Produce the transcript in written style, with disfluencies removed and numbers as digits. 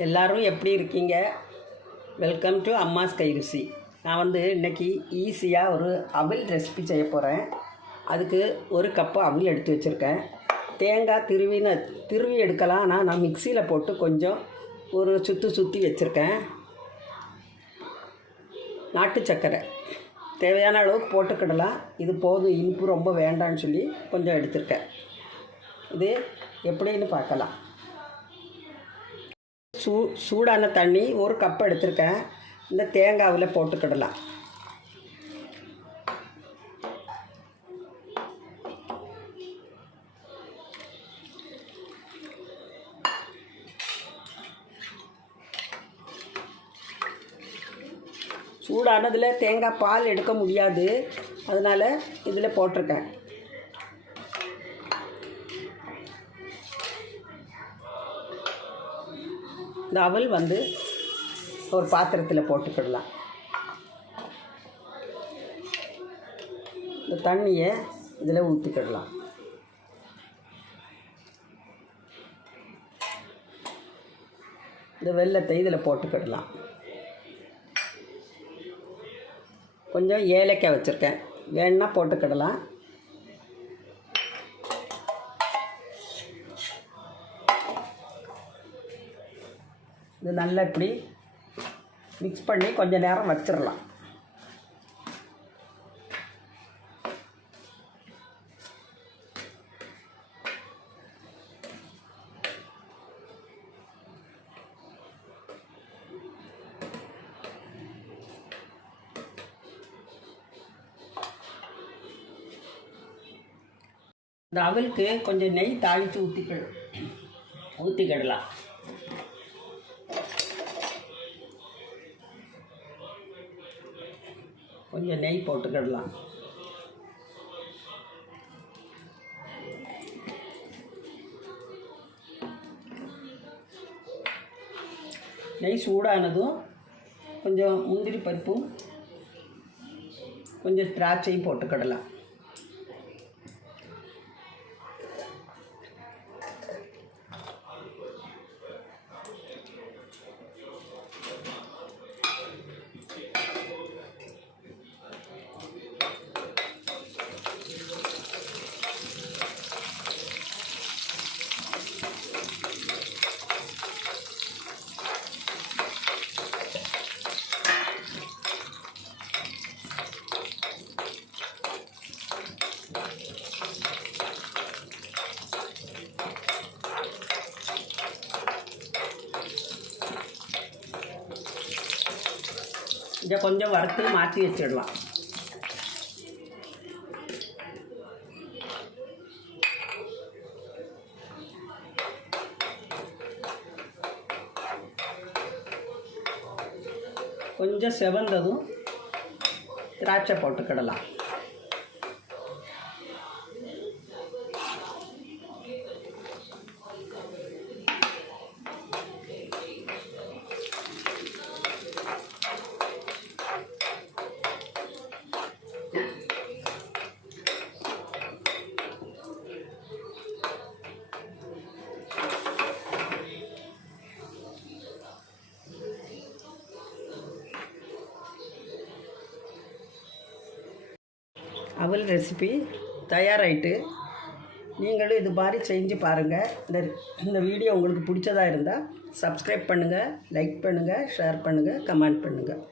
எல்லாரும் எப்படி இருக்கீங்க? Welcome to அம்மாஸ் Kairuchi. நான் இன்றைக்கி ஈஸியாக ஒரு அவல் ரெசிபி செய்ய போகிறேன். அதுக்கு ஒரு கப்பு அவல் எடுத்து வச்சுருக்கேன். தேங்காய் திருவி எடுக்கலாம். ஆனால் நான் மிக்சியில் போட்டு கொஞ்சம் ஒரு சுற்றி வச்சுருக்கேன். நாட்டு சர்க்கரை தேவையான அளவுக்கு போட்டுக்கிடலாம். இது போதும், இனிப்பு ரொம்ப வேண்டான்னு சொல்லி கொஞ்சம் எடுத்திருக்கேன். இது எப்படின்னு பார்க்கலாம். சூடான தண்ணி ஒரு கப் எடுத்திருக்கேன். இந்த தேங்காவில் போட்டுக்கிடலாம். சூடானதில் தேங்காய் பால் எடுக்க முடியாது, அதனால் இதில் போட்டிருக்கேன். இந்த அவல் ஒரு பாத்திரத்தில் போட்டுக்கிடலாம். இந்த தண்ணியை இதில் ஊற்றிக்கிடலாம். இந்த வெல்லத்தை இதில் போட்டுக்கிடலாம். கொஞ்சம் ஏலக்காய் வச்சுருக்கேன், வேணுன்னா போட்டுக்கிடலாம். இது நல்லா இப்படி மிக்ஸ் பண்ணி கொஞ்சம் நேரம் வச்சிடலாம். இந்த அவலுக்கு கொஞ்சம் நெய் தாளித்து ஊற்றிக்கிடலாம். கொஞ்சம் நெய் போட்டுக்கிடலாம். நெய் சூடானதும் கொஞ்சம் முந்திரி பருப்பும் கொஞ்சம் திராட்சையும் போட்டுக்கிடலாம். இதை கொஞ்சம் வறுத்து மாற்றி வச்சிடலாம். கொஞ்சம் செவந்ததும் திராட்சை போட்டுக்கிடலாம். அவல் ரெசிபி தயாராகிட்டு, நீங்களும் இது மாதிரி செஞ்சு பாருங்கள். இந்த வீடியோ உங்களுக்கு பிடிச்சதாக இருந்தால் சப்ஸ்கிரைப் பண்ணுங்கள், லைக் பண்ணுங்கள், ஷேர் பண்ணுங்கள், கமெண்ட் பண்ணுங்கள்.